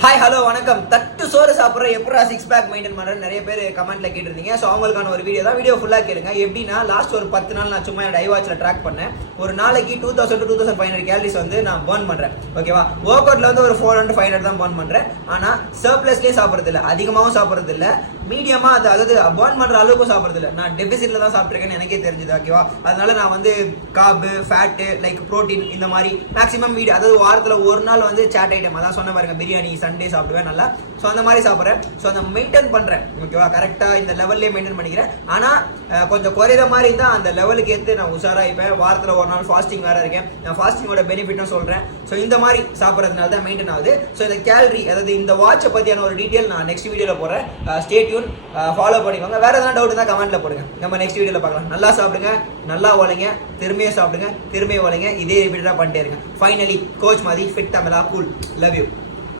Hi hello வணக்கம். தட்டு சோறு சாப்பிட்ற எப்படா சிக்ஸ் பேக் மெயின்டைன் பண்ணுறது நிறைய பேர் கமெண்ட்ல கேட்டிருந்தீங்க. ஸோ அவங்களுக்கான ஒரு வீடியோ தான். வீடியோ ஃபுல்லாக கேளுங்க. எப்படின்னா லாஸ்ட் ஒரு 10 நாள் நான் சும்மா என்னோட ஐவாட்சில் ட்ராக் பண்ணேன். ஒரு நாளைக்கு 2000 to 2500 கேலரிஸ் வந்து நான் பர்ன் பண்ணுறேன். ஓகேவா, ஒர்க் அவுட்ல வந்து ஒரு 400-500 தான் பர்ன் பண்ணுறேன். ஆனால் சர்ப்ளஸ்லேயே சாப்பிட்றது இல்லை, அதிகமாகவும் சாப்பிட்றது இல்லை, மீடியமா அதாவது பர்ன் பண்ணுற அளவுக்கு சாப்பிட்றது இல்லை. நான் டெபிசிட்ல தான் சாப்பிட்ருக்கேன்னு எனக்கே தெரிஞ்சுது. ஓகேவா, அதனால நான் வந்து கார்பு, ஃபேட்டு, லைக் ப்ரோட்டீன் இந்த மாதிரி மேக்ஸிமம் அதாவது வாரத்தில் ஒரு நாள் வந்து சாட் ஐட்டம், அதான் சொன்ன பாருங்க, பிரியாணி சண்டே சாப்பிடுவேன் நல்லா. ஸோ அந்த மாதிரி சாப்பிட்றேன். ஸோ அந்த மெயின்டைன் பண்ணுறேன். ஓகேவா, கரெக்டாக இந்த லெவல்லே மெயின்டைன் பண்ணிக்கிறேன். ஆனால் கொஞ்சம் குறையிற மாதிரி இருந்தால் அந்த லெவலுக்கு ஏற்று நான் உஷாராக இருப்பேன். வாரத்தில் ஒரு நாள் ஃபாஸ்டிங் வேறு இருக்கேன். நான் ஃபாஸ்டிங்கோட பெனிஃபிட்டும் சொல்கிறேன். ஸோ இந்த மாதிரி சாப்பிட்றதுனால தான் மெயின்டைன் ஆகுது. ஸோ இந்த கேலரி, அதாவது இந்த வாட்சை பற்றியான ஒரு டீட்டெயில் நான் நெக்ஸ்ட் வீடியோவில் போடுறேன். ஸ்டே டியூன், ஃபாலோ பண்ணிக்கோங்க. வேறு எதனா டவுட் இருந்தால் கமெண்ட்டில் போடுங்க. நம்ம நெக்ஸ்ட் வீடியோவில் பார்க்கலாம். நல்லா சாப்பிடுங்க, நல்லா ஓலைங்க, திரும்பியும் சாப்பிடுங்க, திரும்பியும் ஓலைங்க. இதே ரிப்பீட்டாக பண்ணிட்டே இருங்க. ஃபைனலி கோச் மாதிரி fit Tamizha cool. Love you.